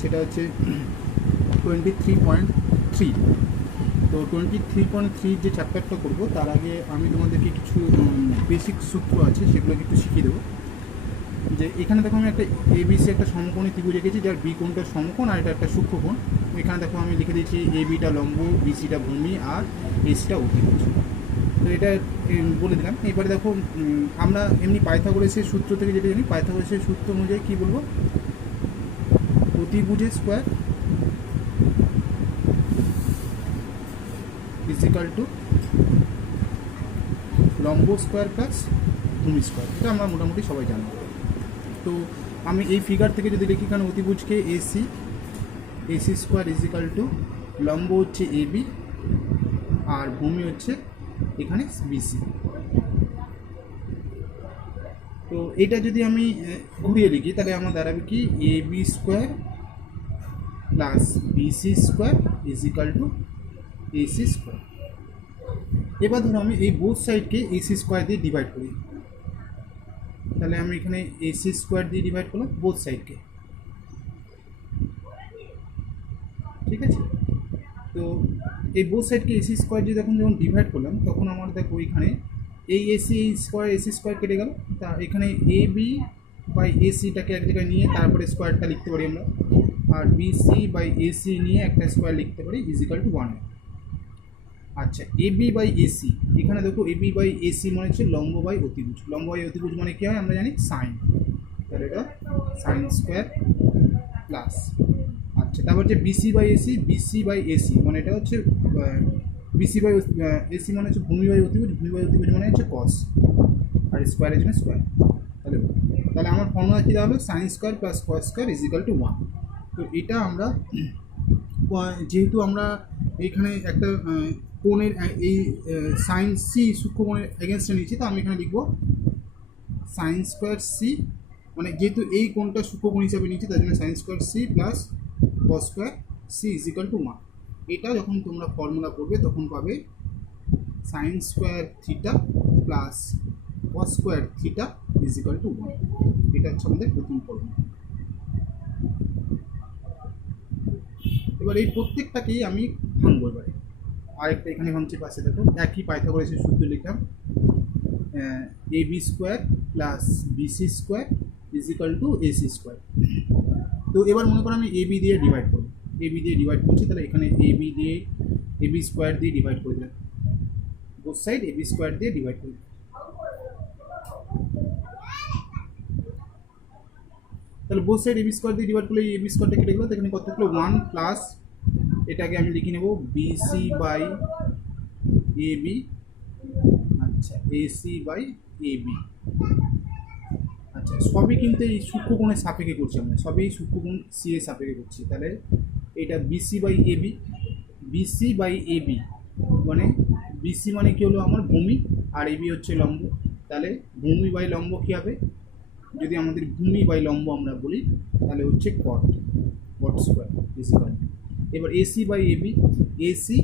সেটা হচ্ছে 23.3। তো 23.3 যে চ্যাপ্টারটা করবো তার আগে আমি তোমাদেরকে কিছু বেসিক সূত্র আছে সেগুলোকে একটু শিখিয়ে দেবো। যে এখানে দেখো আমি একটা এবিসি একটা সমকোণী ত্রিভুজ রেখেছি, যার বি কোণটা সমকোণ আর এটা একটা সূক্ষ্মকোণ। এখানে দেখো আমি লিখে দিয়েছি এবিটা লম্ব, বিসিটা ভূমি আর এসিটা অতিভুজ। তো এটা বলে দিলাম। এবারে দেখো আমরা এমনি পাইথাগোরাসের সূত্র থেকে যেটা জানি, পাইথাগোরাসের সূত্র অনুযায়ী কী বলবো, অতিভুজের স্কোয়ার ইজিক্যাল টু লম্ব স্কোয়ার প্লাস ভূমি স্কোয়ার। এটা আমরা মোটামুটি সবাই জানি। তো আমি এই ফিগার থেকে যদি লিখি, কারণ অতিভুজকে এসি স্কোয়ার ইজিক্যাল টু লম্ব হচ্ছে এবি আর ভূমি হচ্ছে এখানে বিসি। তো এটা যদি আমি ঘুরিয়ে লিখি তাহলে আমার দাঁড়াবে কি, AB square plus BC square is equal to AC square. এবার ধরো আমি এই বোথ সাইডকে এসি স্কোয়ার দিয়ে ডিভাইড করি, তাহলে আমি এখানে এসি স্কোয়ার দিয়ে ডিভাইড করলাম বোথ সাইডকে, ঠিক আছে। তো এই বোথ সাইডকে এসি স্কোয়ার দিয়ে যখন ডিভাইড করলাম তখন আমার দেখো এখানে এই এসি স্কোয়ার কেটে গেল। তা এখানে এ বি বাই এসিটাকে এক জায়গায় নিয়ে তারপরে স্কোয়ারটা লিখতে পারি আমরা, আর বিসি বাই এসি নিয়ে একটা স্কোয়ার লিখতে পারি ইজিক্যাল টু 1। আচ্ছা, এবি বাই এসি, এখানে দেখো এবি বাই এসি মানে হচ্ছে লম্ব বাই অতিভুজ। লম্ব বাই অতিভুজ মানে কী হয় আমরা জানি, সাইন। তাহলে এটা সাইন স্কোয়ার প্লাস, আচ্ছা তারপর হচ্ছে বিসি বাই এসি মানে এটা হচ্ছে বিসি বাই এসি মানে হচ্ছে ভূমি বাই অতিভুজ মানে হচ্ছে কস, আর স্কোয়ারের জন্য স্কোয়ার। তাহলে তাহলে আমার ফর্মুলা কী দাঁড়ালো, sine square plus cos square is equal to 1। তো এটা আমরা যেহেতু আমরা এখানে একটা কোণের এই সাইন সি সূক্ষ্মকোণের এগেনস্টে নিয়েছি, তো আমি এখানে লিখবো সাইন স্কোয়ার সি, মানে যেহেতু এই কোণটা সূক্ষ্মকোণ হিসাবে নিয়েছি তার জন্য sine square C plus cos square C is equal to 1। এটা যখন তোমরা ফর্মুলা করবে তখন পাবে sine square theta plus cos square theta is equal to 1। এটা হচ্ছে আমাদের প্রথম ফর্মুলা। এবার এই প্রত্যেকটাকেই আমি ভাঙবো। এবারে আরেকটা এখানে ভাঙছি পাশে, দেখো একই পাইথাগোরাসের সূত্র লিখলাম, A B square plus BC square is equal to AC square. তো এবার মনে করো আমি এবি দিয়ে ডিভাইড করব, এবি দিয়ে ডিভাইড করছি, তাহলে এখানে এবি স্কোয়ার দিয়ে ডিভাইড করে দিলাম, বোথ সাইড এবি স্কোয়ার দিয়ে ডিভাইড করে দিলাম। তাহলে বোথ সাইড এবি স্কোয়ার দিয়ে ডিভাইড করলে এবি স্কোয়ারটা কেটে গেলো, এখানে কত থাকলো 1 প্লাস, এটাকে আমি লিখে নেব বিসি বাই এবি, আচ্ছা এসি বাই এবি। আচ্ছা সবই কিন্তু এই সূক্ষ্মকোণের সাপেক্ষে করছি, আমরা সবই সূক্ষ্মকোণ সি এর সাপেক্ষে করছি। তাহলে এটা বিসি বাই এবি মানে বিসি মানে কী হলো আমার ভূমি, আর এবি হচ্ছে লম্ব। তাহলে ভূমি বাই লম্ব কী হবে, যদি আমাদের ভূমি বাই লম্ব আমরা বলি তাহলে হচ্ছে কট স্কোয়ার ইজিক্যাল। এবার AC by AB, AC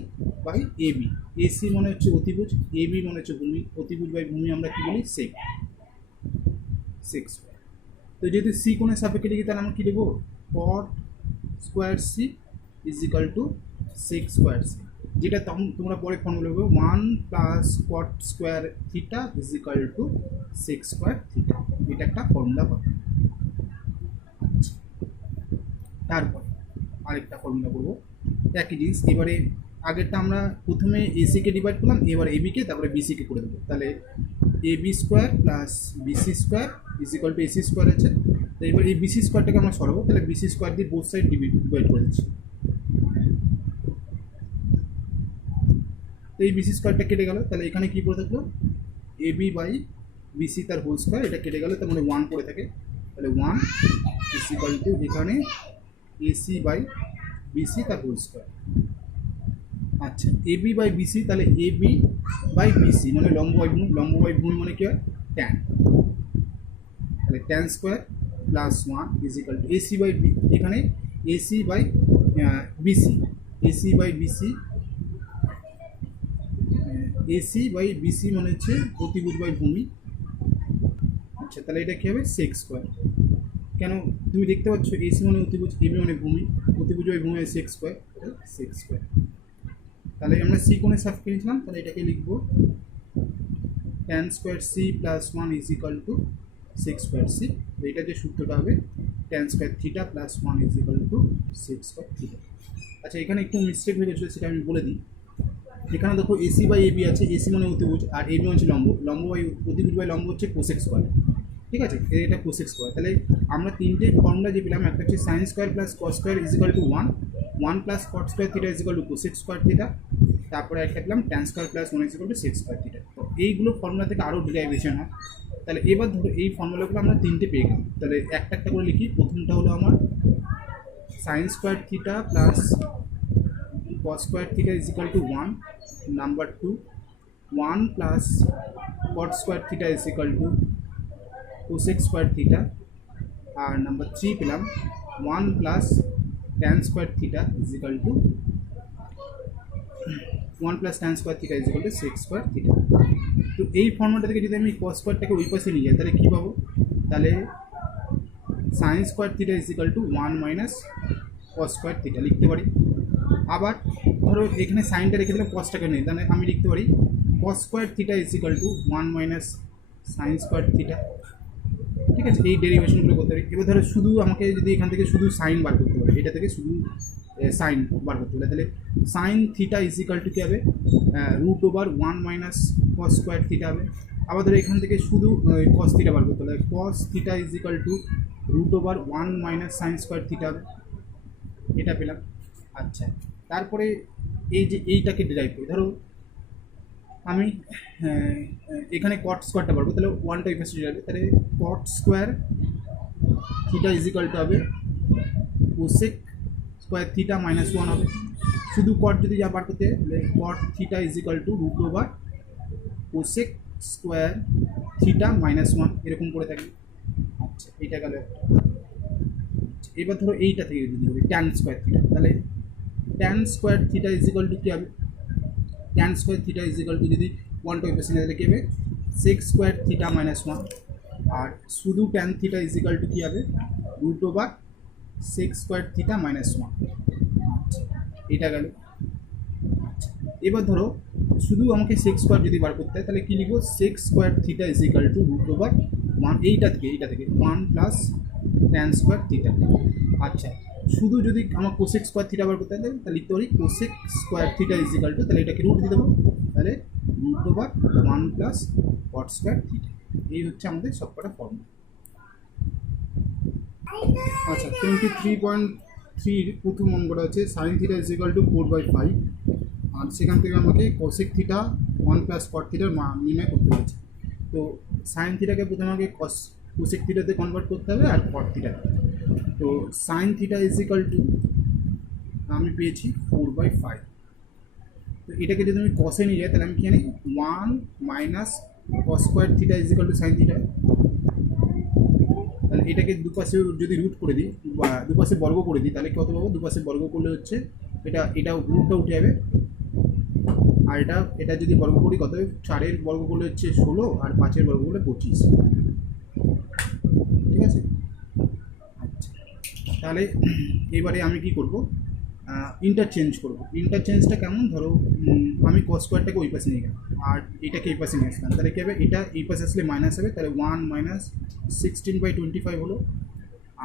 by AB, AC মানে হচ্ছে অতিভুজ, এবি মানে হচ্ছে ভূমি, অতিভুজ বাই ভূমি আমরা কী বলি, সেক স্কোয়ার। তো যেহেতু সি কোণের সাপেক্ষে লিখি তাহলে আমরা কী লিখবো, cot square C is equal to sec square C, যেটা তোমরা পরে ফর্মুলা লিখবে 1 plus cot square theta is equal to sec square theta. এটা একটা ফর্মুলা পাবে। আচ্ছা তারপর আরেকটা ফর্মুলা করবো একই জিনিস। এবারে আগেরটা আমরা প্রথমে এসিকে ডিভাইড করলাম, এবার এবিকে তারপরে বিসিকে করে দেবো। তাহলে AB square plus BC square is equal to AC square আছে। তো এবার এই বিসি স্কোয়ারটাকে আমরা সরাবো, তাহলে বিসি স্কোয়ার দিয়ে বোথ সাইড ডিভাইড করে দিচ্ছি। তো এই বিসি স্কোয়ারটা কেটে গেল, তাহলে এখানে কী পড়ে থাকলো, এবি বাই বিসি তার হোল স্কোয়ার, এটা কেটে গেলে তার মানে 1 পড়ে থাকে। তাহলে 1 ইজিক্যাল টু এখানে এসি বাই বিসি তার হোল স্কোয়ার। আচ্ছা এবি বাই বিসি, তাহলে এবি বাই বিসি মানে লম্ব বাই ভূমি মানে কি হয়, ট্যান। তাহলে tan square plus 1 equal to AC by এখানে AC by BC, AC by BC মানে হচ্ছে অতিভুজ বাই ভূমি। আচ্ছা তাহলে এটা কী হবে, সেক স্কোয়ার। কেন তুমি দেখতে পাচ্ছ এসি মানে অতিভুজ, এবি মানে ভূমি, অতিভুজ বাই ভূমি সেক্স স্কোয়ার, সেক্স স্কোয়ার। তাহলে আমরা সি কোণের সাপেক্ষে নিয়েছিলাম, তাহলে এটাকে লিখবো tan square C plus one is equal to sec square C. এইটা যে সূত্রটা হবে tan square theta plus one is equal to sec square theta. আচ্ছা, এখানে একটু মিস্টেক হয়ে গেছিলো, সেটা আমি বলে দিই। এখানে দেখো এসি বাই এবি আছে, এসি মানে অতিভুজ আর এবি হচ্ছে লম্ব, লম্ব বাই অতিভুজ বাই লম্ব হচ্ছে কোসেক স্কোয়ার, ঠিক আছে, এটা কোসেক স্কোয়ার। তাহলে আমরা তিনটে ফর্মুলা যে পেলাম, একটা হচ্ছে sign square plus cos square is equal two one, one plus cot square theta is equal to cosec square theta, তারপরে একটা পেলাম tan square plus one is equal to sec square theta. তো এইগুলো formula থেকে আরও derivation হয়। তাহলে এবার ধরো এই ফর্মুলাগুলো আমরা তিনটে পেয়ে গেলাম, তাহলে একটা একটা করে লিখি। প্রথমটা হলো আমার sign square theta plus cos square theta is equal to 1. Number 2, 1 plus cot square theta is equal to cosec square theta. আর নাম্বার 3 পেলাম 1 plus tan square theta is equal to 1 plus tan square theta is equal to sec square theta. তো এই ফর্মুলাটা থেকে যদি আমি cos স্কোয়ারটাকে ওই পাশে নিয়ে যাই, তাহলে কী পাবো? তাহলে sin square theta is equal to 1 minus cos square theta লিখতে পারি। আবার ধরো এখানে সাইনটা রেখে দিলাম, কসটাকে নেই, তাহলে আমি লিখতে পারি cos square theta is equal to 1 minus sin square theta, ঠিক আছে। এই ডেরিভেশনগুলো করতে পারি। এবার ধরো শুধু আমাকে যদি এখান থেকে শুধু সাইন বার করতে পারে, এটা থেকে শুধু সাইন বার করতে পারে, তাহলে sine theta is equal to কী হবে? Root over 1 minus cos square theta হবে। আবার ধরো এখান থেকে শুধু কস থিটা বার করতে হবে, cos theta is equal to root over 1 minus sine square theta হবে, এটা পেলাম। আচ্ছা, তারপরে এই যে এইটাকে ডিরাইভ করি, ধরো আমি এখানে কট স্কোয়ারটা পারবো, তাহলে ওয়ানটা ইফেক্ট যাবে, তাহলে cot square theta is equal to হবে cosec square theta minus one হবে। শুধু কট যদি যা বার করতে, তাহলে cot theta is equal to root over cosec square theta minus one, এরকম করে থাকবে। আচ্ছা, এইটা গেল একটা। এবার ধরো এইটা থেকে যদি হবে ট্যান স্কোয়ার থিটা, তাহলে tan square theta is equal to কী হবে? Tan square theta is equal to যদি ওয়ানটা ইফেক্ট তাহলে কী হবে? Sec square theta minus one. আর শুধু tan theta is equal to কী হবে? Root over sec square theta minus one. আচ্ছা, এটা গেল। আচ্ছা, এবার ধরো শুধু আমাকে সেক্স স্কোয়ার যদি বার করতে হয়, তাহলে কী লিখবো? Sec square theta is equal to root over one, এইটা থেকে 1 প্লাস ট্যান স্কোয়ার থিটা। আচ্ছা, শুধু যদি আমার কোসেক স্কোয়ার থিটা বার করতে হয়, তাহলে লিখতে পারি cosec square theta is equal to, তাহলে এটাকে রুট দিয়ে দেবো, তাহলে root over 1 plus cot square theta. এই হচ্ছে আমাদের সবকটা ফর্মুলা। আচ্ছা, 23.3 প্রথম অঙ্কটা হচ্ছে sine theta is equal two 4/5, আর সেখান থেকে আমাকে কোসেক থিটা 1 প্লাস কট থিটার মান নির্ণয় করতে হয়েছে। তো সাইন থিটাকে প্রথমে আমাকে কোসেক থিটাতে কনভার্ট করতে হবে আর কট থিটা। তো sine theta is equal two আমি পেয়েছি 4/5। তো এটাকে যদি আমি কসে নিয়ে যাই, তাহলে আমি কি জানি 1 minus cos square theta is equal two sine theta. তাহলে এটাকে দুপাশে যদি রুট করে দিই বা দুপাশে বর্গ করে দিই, তাহলে কত পাবো? দুপাশে বর্গ করলে হচ্ছে এটা রুটটা উঠে যাবে, আর এটা যদি বর্গ করি কত হবে? 4-এর বর্গ করলে হচ্ছে 16, আর 5-এর বর্গ করলে 25, ঠিক আছে। আচ্ছা, তাহলে এবারে আমি কি করব? ইন্টারচেঞ্জ করব। ইন্টারচেঞ্জটা কেমন? ধরো আমি কস স্কোয়ারটাকে ওই পাশে নিয়ে গেলাম আর এটাকে এই পাশে নিয়ে আসলাম, তাহলে কী হবে? এটা এই পাশে আসলে মাইনাস হবে, তাহলে 1 মাইনাস 16/25 হলো,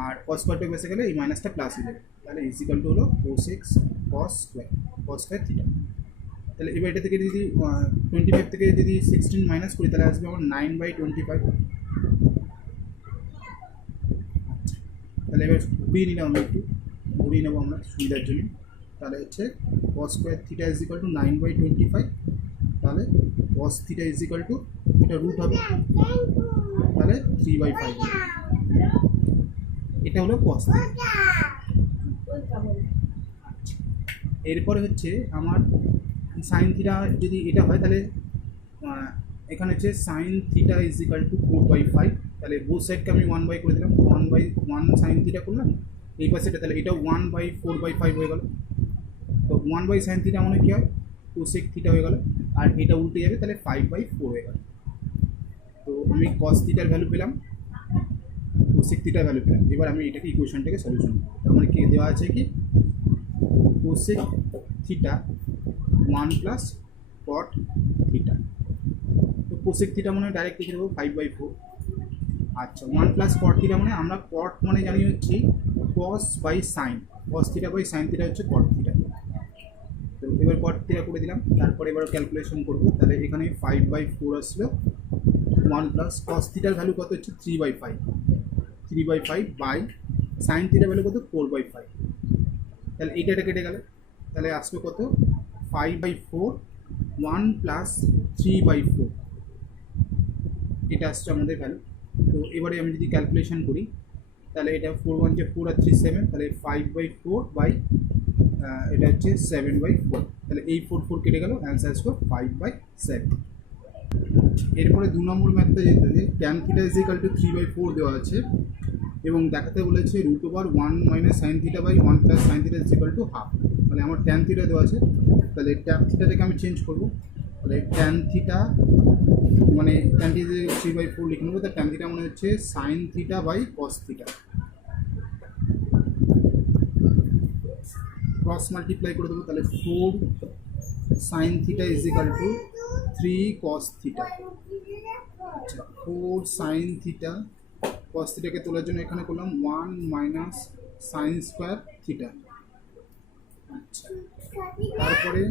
আর কস স্কোয়ারটা পাশে গেলে এই মাইনাসটা প্লাস হয়ে যাবে, তাহলে ইজ ইকাল টু হলো কোসেক কস স্কোয়ার থিটা। তাহলে এবার এটা থেকে যদি 25 থেকে যদি 16 মাইনাস করি, তাহলে আসবে আমার 9/25। আচ্ছা, তাহলে এবার ঘুরিয়ে নিলাম, ঘুরিয়ে নেবো আমরা সুবিধার জন্য। তাহলে হচ্ছে কস square theta is equal two 9/25, তাহলে কস থিটা ইজ ইকাল টু এটা রুট হবে, তাহলে 3/5। এটা হলো কস। এরপরে হচ্ছে আমার সাইন থিটা যদি এটা হয়, তাহলে এখানে হচ্ছে sine theta is equal two 4/5, তাহলে বোথ সাইডকে আমি 1 করে দিলাম, 1/1 সাইন থিটা করলাম এই পাশেটা, তাহলে এটা 1/4/5 হয়ে গেল। তো 1 সাইন থিটা মানে কী হয়? কোসেক থিটা হয়ে গেল, আর এটা উল্টে যাবে, তাহলে 5/4 হয়ে গেল। তো আমি কস থিটার ভ্যালু পেলাম কোসেক থিটার ভ্যালু পেলাম। এবার আমি এটাকে ইকুয়েশনটাকে সলিউশন করব। তার মানে কি দেওয়া আছে কি cosec theta 1 plus cot theta. তো কোসেক থিটা মানে ডাইরেক্ট লিখে দেবো 5/4। আচ্ছা 1 প্লাস কট থিটা মানে আমরা কট মানে জানি হচ্ছে cos by sine, cos theta by sine theta হচ্ছে কট থিটা। তো এবার কট থিটা করে দিলাম, তারপরে এবার ক্যালকুলেশন করবো। তাহলে এখানে 5/4 আসলো 1 প্লাস কস থিটার ভ্যালু কত হচ্ছে 3/5, 3/5 বাই সাইন থিটার ভ্যালু কত 4/5। তাহলে এটা কেটে গেল, তাহলে আসবে কত 5/4 1 প্লাস 3/4, এটা আসছে আমাদের ভ্যালু। তো এবারে আমি যদি ক্যালকুলেশন করি তাহলে এটা 4 1 যে 4 আর 3 7, তাহলে 5/4 বাই এটা হচ্ছে 7/4, তাহলে এই 4 কেটে গেল, অ্যান্সার আসবে 5/7। এরপরে 2 নম্বর ম্যাথটা যেতে যে tan theta is equal to 3/4 দেওয়া আছে এবং দেখাতে বলেছে √1 minus sine theta by 1 plus sine theta is equal to half. তাহলে আমার ট্যান থিটা দেওয়া আছে, তাহলে ট্যান থিটাটাকে আমি চেঞ্জ করবো। তাহলে ট্যান থিটা মানে ট্যান থিটা 3/4 লিখে নেবো, তাহলে ট্যান থিটা মনে হচ্ছে sine theta by cos theta, cross multiply করে দেবো। তাহলে 4 sine theta is equal to 3 cos theta. আচ্ছা 4 সাইন থিটা, কস থিটাকে তোলার জন্য এখানে করলাম 1 মাইনাস সাইন স্কোয়ার থিটা। আচ্ছা তারপরে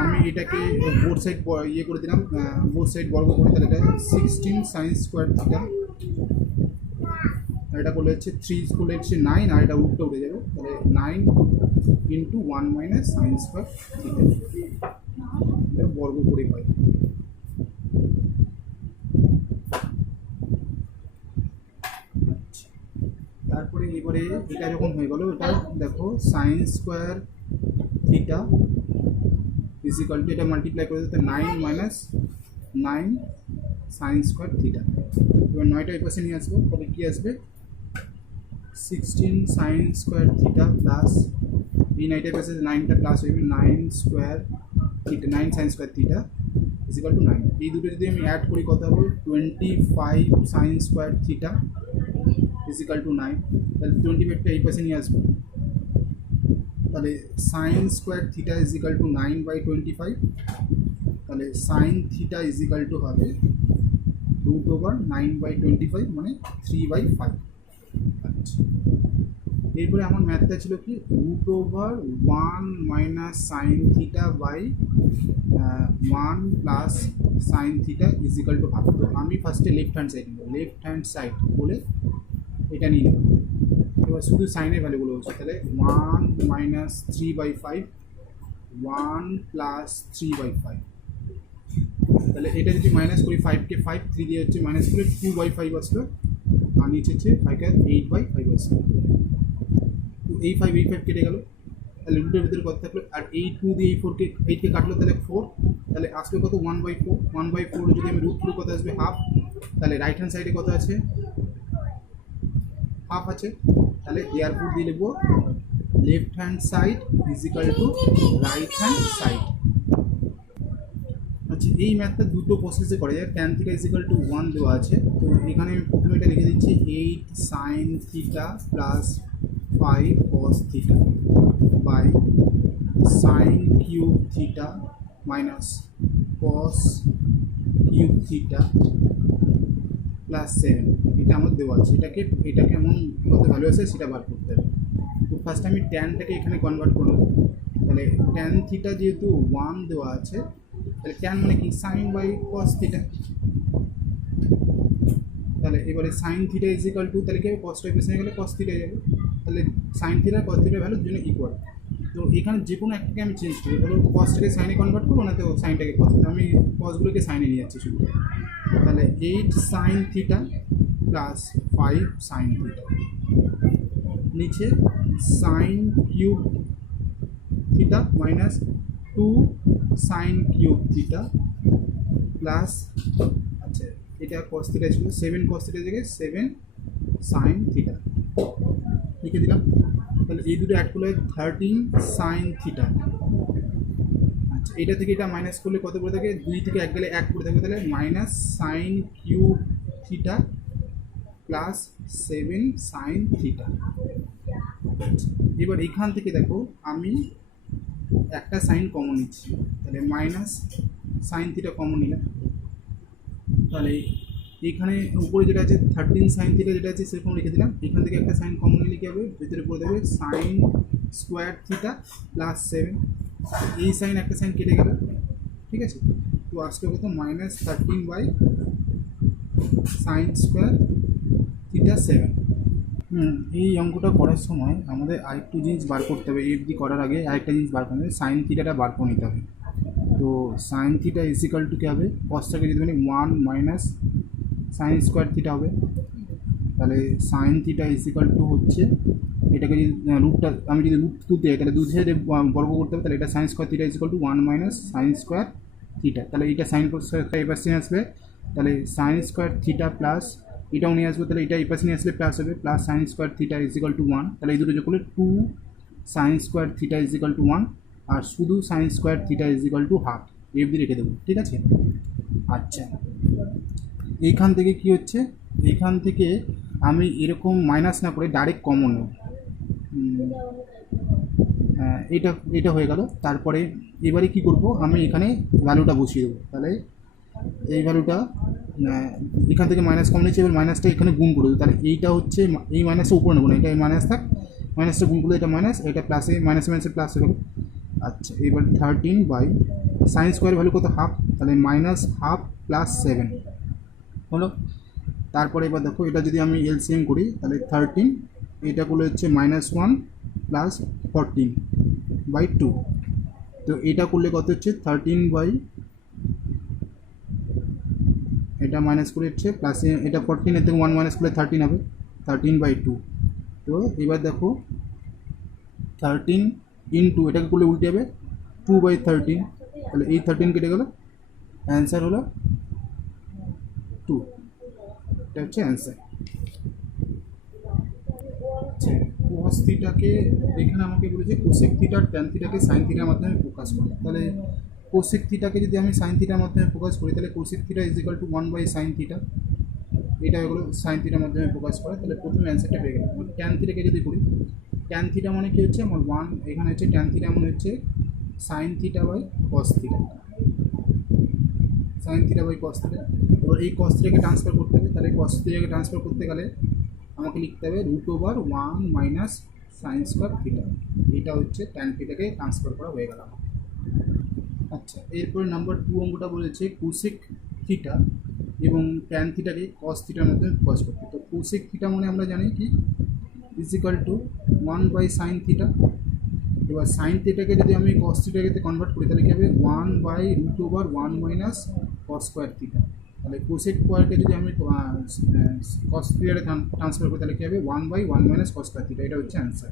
আমি এটাকে বোথ সাইড ইয়ে করে দিলাম, বোথ সাইড বর্গ করে, তাহলে এটা 16 সাইন স্কোয়ার থিটা। আর এটা করলে হচ্ছে 3 করলে হচ্ছে 9, আর এটা উল্টো উঠে যাবে, তাহলে 9 into 1 minus sine square theta, এটা বর্গ করে হয়। তারপরে এবারে এটা যখন হয়ে গেল, এটা দেখো sine square theta is equal to, এটা মাল্টিপ্লাই করে দিতে 9 মাইনাস 9 সাইন স্কোয়ার থিটা। এবার 9টা এই পাশে নিয়ে আসবো, তবে কী আসবে 16 সাইন স্কোয়ার থিটা প্লাস এই 9টার পাশে 9টা প্লাস হয়ে যাবে 9 square theta, 9 sign square theta is equal two 9। এই দুটো যদি আমি অ্যাড করি কত হবে 25 sign square theta is equal two 9। তাহলে 25টা এই পাশে নিয়ে আসবো, তাহলে sign square theta is equal two 9/25, তাহলে sine theta is equal to হবে √9/25 মানে 3/5। আচ্ছা এরপরে আমার ম্যাথটা ছিল কি √1 minus sine theta by 1 plus sine theta is equal to half. তো আমি ফার্স্টে লেফট হ্যান্ড সাইড নেব, লেফট হ্যান্ড সাইড বলে এটা নিয়ে নেব। এবার শুধু সাইনের ভ্যালুগুলো হচ্ছে, তাহলে 1 মাইনাস 3/5 1 প্লাস 3/5, তাহলে এটা যদি মাইনাস করি 5কে 5 3 দিয়ে হচ্ছে মাইনাস করে 2/5 আসলো, আর নিচে হচ্ছে 5কে 8/5 আসলো। তো এই 5 কেটে গেল, তাহলে রুটের ভিতরে কত থাকলো, আর এই 2 দিয়ে এই 4কে 8কে কাটলো, তাহলে 4, তাহলে আসবে কত 1/4, 1/4 যদি আমি √2 কত আসবে হাফ, তাহলে রাইট হ্যান্ড সাইডে কত আছে হাফ আছে, তাহলে দেয়ারফর দিয়ে লিখবো left hand side is equal two right hand side. আচ্ছা এই ম্যাথটা দুটো প্রসেসে করা যায়। Tan theta is equal to 1 দেওয়া আছে, তো এখানে আমি প্রথমে এটা লিখে দিচ্ছি 8 sine theta plus 5 cos theta by sine cube theta minus cos cube theta plus 7, এটা আমার দেওয়া আছে। এটাকে এমন কত ভ্যালু আছে সেটা বার করতে হবে। তো ফার্স্ট আমি ট্যানটাকে এখানে কনভার্ট করব, তাহলে ট্যান থিটা যেহেতু 1 দেওয়া আছে, তাহলে ট্যান মানে কি সাইন বাই কস থিটা, তাহলে এবারে sign theta is equal to, তাহলে কি হবে কসটা পেছনে গেলে কস থিটা যাবে, তাহলে সাইন থিটা কস থিটার ভ্যালুর জন্য ইকুয়াল। তো এখানে যে কোনো একটাকে আমি চেঞ্জ করবো, ধরো কসটাকে সাইনে কনভার্ট করবো, না তো সাইনটাকে কস, আমি কসগুলোকে সাইনে নিয়ে যাচ্ছি শুধু। তাহলে 8 sine theta plus 5 sine theta, নিচে sine cube theta minus 2 sine cube theta plus, আচ্ছা এটা কস থিটা ছিল 7 কস থিটা থেকে 7 সাইন থিটা লিখে দিলাম। তাহলে এই দুটো অ্যাড করলে 13 সাইন থিটা। আচ্ছা এটা থেকে এটা মাইনাস করলে কত করে থাকে, 2 থেকে 1 গেলে 1 করে থাকবে, তাহলে minus sine cube theta plus 7 sign theta. এবার এখান থেকে দেখো আমি একটা সাইন কমন নিচ্ছি, তাহলে মাইনাস সাইন থিটা কমন নিলাম, তাহলে এখানে উপরে যেটা আছে 13 সাইন থিটা যেটা আছে সেরকম লিখে দিলাম। এখান থেকে একটা সাইন কমন নিলে কী হবে, ভিতরে পড়ে দেবে সাইন স্কোয়ার থিটা প্লাস 7, এই সাইন একটা সাইন কেটে গেল, ঠিক আছে। তো আসলে কত, মাইনাস 13 সাইন স্কোয়ার থিটা 7। এই অঙ্কটা করার সময় আমাদের আরেকটু জিনিস বার করতে হবে, এফ ডি করার আগে আরেকটা জিনিস বার করতে হবে, সাইন থিটাটা বার করে নিতে হবে। তো সাইন থিটা ইজিক্যাল টু কী হবে, কসটাকে যদি মানে 1 মাইনাস সাইন স্কোয়ার থিটা হবে, তাহলে সাইন থিটা ইজিক্যাল টু হচ্ছে, এটাকে যদি রুটটা আমি যদি রুট তুলতে যাই তাহলে দুধে বর্গ করতে হবে, তাহলে এটা sine square theta is equal to 1 minus sine square theta, তাহলে এটা সাইন স্কোয়ার এই পাশে আসবে, তাহলে সাইন স্কোয়ার থিটা প্লাস এটাও নিয়ে আসবে, তাহলে এটা এই পাশে নিয়ে আসলে প্লাস হবে, plus sine square theta is equal to 1, তাহলে এই দুটো যোগ করলে 2 sine square theta is equal to 1, আর শুধু sine square theta is equal to half, এফ দিয়ে রেখে দেবো, ঠিক আছে। আচ্ছা, এইখান থেকে কি হচ্ছে, এইখান থেকে আমি এরকম মাইনাস না করে ডাইরেক্ট কমন নেব, এটা এটা হয়ে গেল। তারপরে এবারে কি করব, আমি এখানে ভ্যালুটা বসিয়ে দেবো, তাহলে এই ভ্যালুটা এখান থেকে মাইনাস কমন নিচ্ছে, এবার মাইনাসটা এখানে গুণ করে দেবো, তাহলে এইটা হচ্ছে এই মাইনাসটা উপরে নেবো না, এটা এই মাইনাস থাক, মাইনাসটা গুণ করলে এটা মাইনাস, এটা প্লাসে মাইনাসে মাইনাসে প্লাস হয়ে গেল। আচ্ছা, এবার 13 বাই সাইন স্কোয়ার ভ্যালু কত, হাফ, তাহলে মাইনাস হাফ প্লাস 7 হলো। তারপরে এবার দেখো এটা যদি আমি এলসিএম করি, তাহলে 13 এটা করলে হচ্ছে -1 প্লাস 14 বাই 2, তো এটা করলে কত হচ্ছে 13 বাই, এটা মাইনাস করে হচ্ছে প্লাস, এটা 14 এর থেকে 1 মাইনাস করলে 13 হবে, 13 বাই 2। তো এবার দেখো 13 ইন্টু এটাকে করলে উল্টে যাবে 2 বাই 13, তাহলে এই 13 কেটে গেল, অ্যান্সার হলো 2, এটা হচ্ছে অ্যান্সার। আচ্ছা, কোস থিটাকে এখানে আমাকে বলেছে কোসেক থিটা ট্যান থিটাকে সাইন থিটার মাধ্যমে প্রকাশ করে, তাহলে কোসেক থিটাকে যদি আমি সাইন থিটার মাধ্যমে প্রকাশ করি, তাহলে cosec theta is equal to 1 by sine theta, এটা এগুলো সাইন থিটার মাধ্যমে প্রকাশ করে, তাহলে প্রথমে অ্যান্সারটা পেয়ে গেলাম। ট্যান থিটাকে যদি করি, ট্যান থিটা মানে কি হচ্ছে আমার 1, এখানে হচ্ছে ট্যান থিটা মানে হচ্ছে sine theta by cos theta, sine theta by cos theta. এবার এই কস থিটাকে ট্রান্সফার করতে হবে, তাহলে কস থিটাকে ট্রান্সফার করতে গেলে আমাকে লিখতে হবে √1 মাইনাস সাইন স্কোয়ার থিটা, এটা হচ্ছে ট্যান থিটাকে ট্রান্সফার করা হয়ে গেল। আচ্ছা, এরপরে নাম্বার 2 অঙ্কটা বলেছে কোসেক থিটা এবং ট্যান থিটাকে কস থিটার মধ্যে প্রকাশ করতে। তো কোসেক থিটা মানে আমরা জানি কি is equal to 1 by sine theta, এবার সাইন থিটাকে যদি আমি কস থিটাকে কনভার্ট করি তাহলে কী হবে 1 by √1 minus cos square theta, তাহলে কোসেক স্কোয়ারকে যদি আমি কস থিটারে ট্রান্সফার করি তাহলে কী হবে 1 by 1 minus cos square theta, এটা হচ্ছে অ্যান্সার।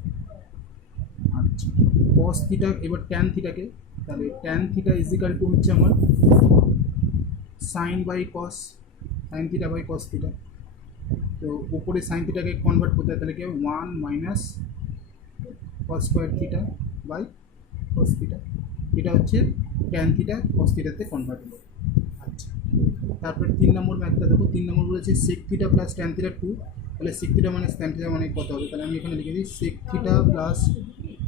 আচ্ছা, কস থিটা, এবার ট্যান থিটাকে, তাহলে tan theta is equal to হচ্ছে আমার sine by cos, sine theta by cos theta, তো উপরে সাইন থিটাকে কনভার্ট করতে হয় তাহলে কি হবে 1 minus cos square theta by cos theta, এটা হচ্ছে ট্যান থিটা কস থিটাতে কনভার্ট হবে। আচ্ছা, তারপরে 3 নম্বর ম্যাথটা দেখো, 3 নম্বর বলেছে sec theta plus tan theta 2, তাহলে সেক থিটা মানে ট্যান থিটা মানে কত হবে, তাহলে আমি এখানে লিখে দিই sec theta plus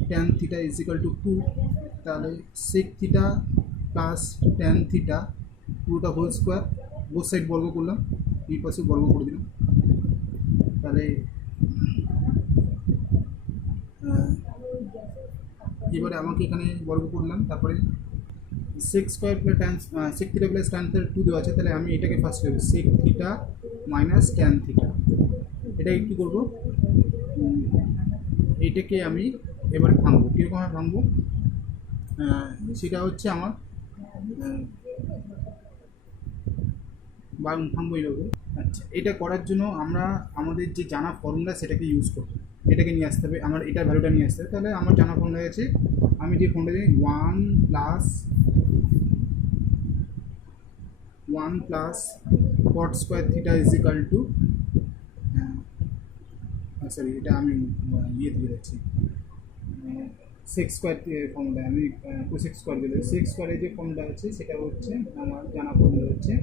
tan theta is equal to 2, তাহলে sec theta plus tan theta পুরোটা হোল স্কোয়ার, বোথ সাইড বর্গ করলাম, এই পাশে বর্গ করে দিলাম, তাহলে এবারে আমাকে এখানে বর্গ করলাম, তারপরে sec square plus tan, sec theta plus tan theta 2 দেওয়া আছে, তাহলে আমি এটাকে ফার্স্ট করবো sec theta minus tan theta, এটা একটু করবো, এইটাকে আমি এবার ভাঙবো, কীরকম আমি ভাঙবো সেটা হচ্ছে আমার ভাঙবো এইভাবে। আচ্ছা, এটা করার জন্য আমরা আমাদের যে জানা ফর্মুলা সেটাকে ইউজ করবো, এটাকে নিয়ে আসতে হবে, আমার এটার ভ্যালুটা নিয়ে আসতে হবে, তাহলে আমার জানা ফর্মুলা আছে, আমি যে ফর্মুলা জানি 1 plus cot square theta is equal two, sorry এটা আমি ইয়ে দিয়ে যাচ্ছি, সেক্স স্কোয়ার ফর্মুলা, আমি কোসেক স্কোয়ার দিয়ে দেবো, সেক্স স্কোয়ারের যে ফর্মুলা আছে সেটা হচ্ছে আমার জানা ফর্মুলা হচ্ছে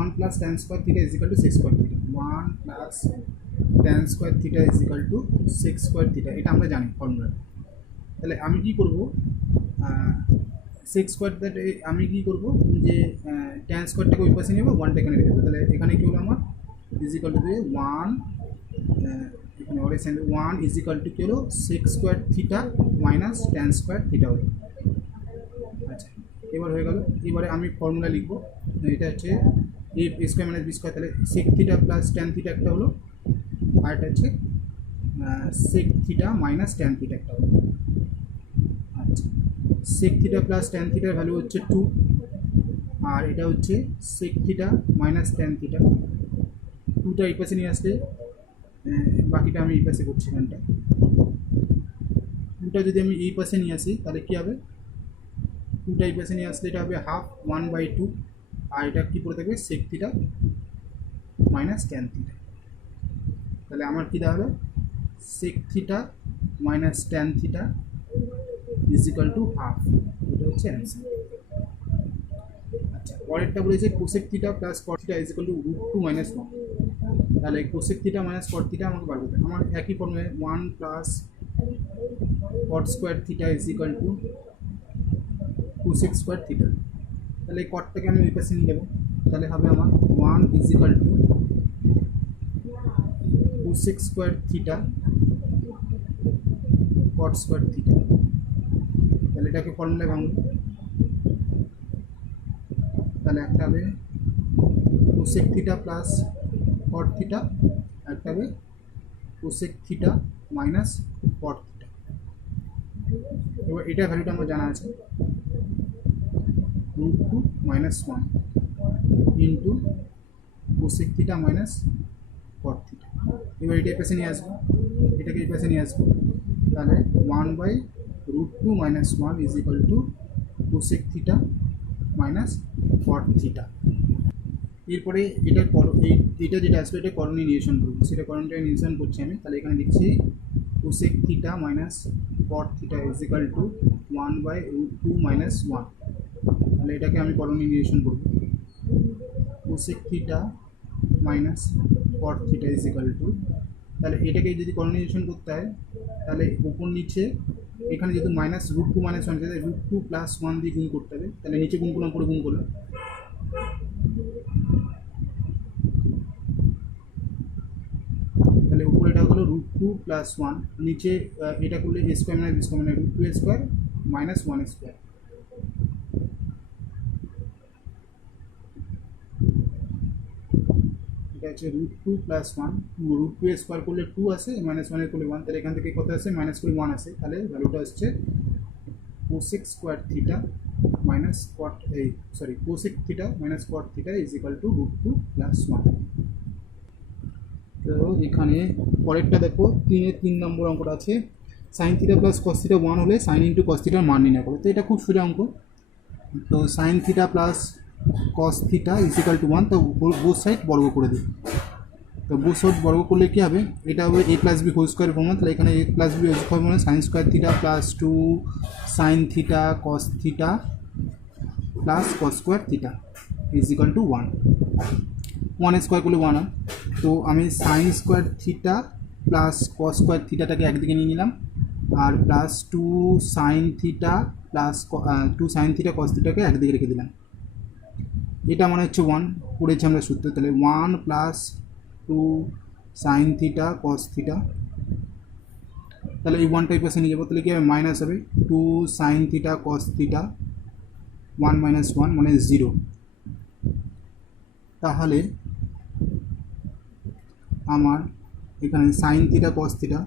one plus tan square theta is equal to sec square theta, one plus tan square theta is equal to sec square theta, এটা আমরা জানি ফর্মুলা। তাহলে আমি কী করবো, সেক্স স্কোয়ার দ্যাট আমি কী করবো যে ট্যান স্কোয়ারটাকে ওই পাশে নেবো, ওয়ানটা এখানে রেখে দেবো। তাহলে এখানে কী হলো আমার ইজ ইকাল টু দিয়ে ওয়ান, এখানে origin one is equal to কী হলো sec square theta minus tan square theta হলো। আচ্ছা এবার হয়ে গেল। এবারে আমি ফর্মুলা লিখবো, এটা হচ্ছে A square minus B square, তাহলে sec theta plus tan theta একটা হলো, আর এটা হচ্ছে sec theta minus tan theta একটা হলো। আচ্ছা সেক থিটা প্লাস ট্যান থিটার ভ্যালু হচ্ছে 2, আর এটা হচ্ছে sec theta minus tan theta. 2টা এই পাশে নিয়ে আসলে বাকিটা আমি এই পাশে করছি। এখানটা 2টা যদি আমি এই পাশে নিয়ে আসি তাহলে কী হবে, 2টা এই পাশে নিয়ে আসলে এটা হবে হাফ 1/2, আর এটা কী করে থাকবে sec theta minus tan theta. তাহলে আমার কী দেওয়া হলো sec theta minus tan theta is equal to half, এটা হচ্ছে অ্যান্সার। আচ্ছা পরেরটা বলেছে cosec theta plus cot theta is equal to √2 - 1। তাহলে cosec theta minus cot theta আমাকে বার করতে হবে। আমার একই ফর্মে 1 plus cot square theta is equal to cosec square theta. তাহলে এই কটটাকে আমি ওই পাশে নিয়ে যাবো, তাহলে হবে আমার 1 is equal to cosec square theta caught square theta. তাহলে এটাকে ফর্মুলায় ভাঙবো, তাহলে একটা হবে cosec theta plus cot theta, একটা হবে cosec theta minus cot theta. এবার এটা ভ্যালুটা আমার জানা আছে √2 - 1 into cosec theta minus cot theta. এবার এটা এই পাশে নিয়ে আসবো, এটাকে এই পাশে নিয়ে আসবো, তাহলে 1/√2 - 1 is equal to cosec theta minus cot theta. এরপরে এটা এইটা যেটা আসবে এটা করণীয় নিরসন করবো, সেটা করণীয় নিরসন করছি আমি। তাহলে এখানে লিখছি cosec theta minus cot theta is equal two 1/√2 - 1। তাহলে এটাকে আমি করণীয় নিরসন করবো, cosec theta minus cot theta is equal to, তাহলে এটাকে যদি করণীয় নিরসন করতে হয় তাহলে উপর নিচে এখানে যেহেতু মাইনাস √2 - 1 তাহলে √2 + 1 দিয়ে গুণ করতে হবে। তাহলে নিচে গুণ করলাম, করে গুণ করলাম, তাহলে উপরে এটা হলো √2 + 1, নিচে এটা করলে a square minus B square মানে √2 স্কোয়ার মাইনাস 1 স্কোয়ার। এটা হচ্ছে √2 + 1, √2 স্কোয়ার করলে 2 আসে, মাইনাস 1 করলে 1, তাহলে এখান থেকে কত আসে মাইনাস করে 1 আসে, তাহলে ভ্যালুটা আসছে cosec square theta minus caught cosec theta minus cot theta is equal to √2 + 1। তো এখানে পরেরটা দেখো 3 নম্বর অঙ্কটা আছে, sine theta plus cos theta 1 হলে সাইন ইন্টু কস থিটার মান নির্ণয় করো। তো এটা খুব সোজা অঙ্ক। তো sine theta plus cos theta is equal to 1, তো বোথ সাইড বর্গ করে দিই। তো বোথ সাইড বর্গ করলে কী হবে, এটা হবে a + b whole square formula. তাহলে এখানে a + b হোল স্কোয়ার মানে sine square theta plus 2 sine theta cos theta plus cos square theta is equal to 1। 1 স্কোয়ার করলে 1 হয়। তো আমি sine square theta plus cos square থিটাটাকে একদিকে নিয়ে নিলাম, আর plus 2 sine theta plus 2 sine theta cos থিটাকে একদিকে রেখে দিলাম। এটা মানে হচ্ছে 1 পড়েছি আমরা সূত্র। তাহলে 1 + 2 সাইন থিটা কস থিটা, তাহলে এই 1টা এই পাশে নিয়ে যাবো, তাহলে কী হবে মাইনাস হবে 2 সাইন থিটা কস থিটা 1 - 1 মানে 0। তাহলে আমার এখানে সাইন থিটা কস থিটা